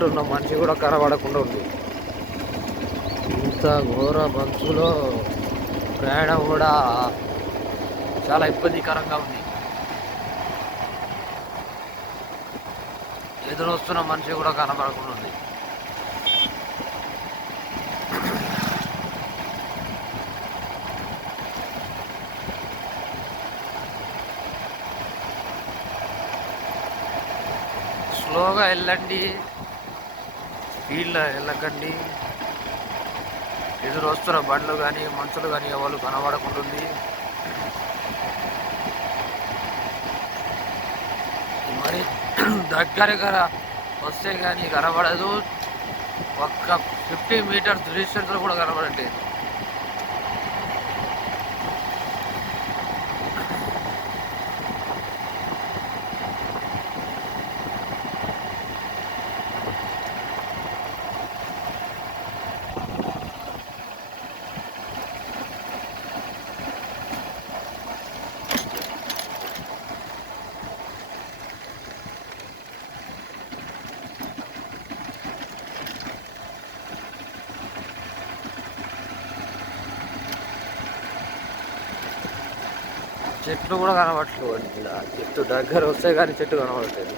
ముంగట ఉన్న మనిషి కూడా కనబడకుండా ఉంది. ఇంత ఘోర మంచులో ప్రయాణం కూడా చాలా ఇబ్బందికరంగా ఉంది. ఎదురొస్తున్న మనిషి కూడా కనబడకుండా ఉంది. స్లోగా వెళ్ళండి, స్పీడ్లో వెళ్ళకండి. ఎదురు వస్తున్న బండ్లు కానీ మనుషులు కానీ ఎవరు కనబడకుంటుంది. మరి దగ్గరగా వస్తే కానీ కనబడదు. ఒక్క 50 మీటర్స్ డిస్టెన్స్లో కూడా కనబడట్లేదు. చెట్లు కూడా కనబడట్లేదు. చెట్టు దగ్గర వస్తే కానీ చెట్టు కనబడట్లేదు.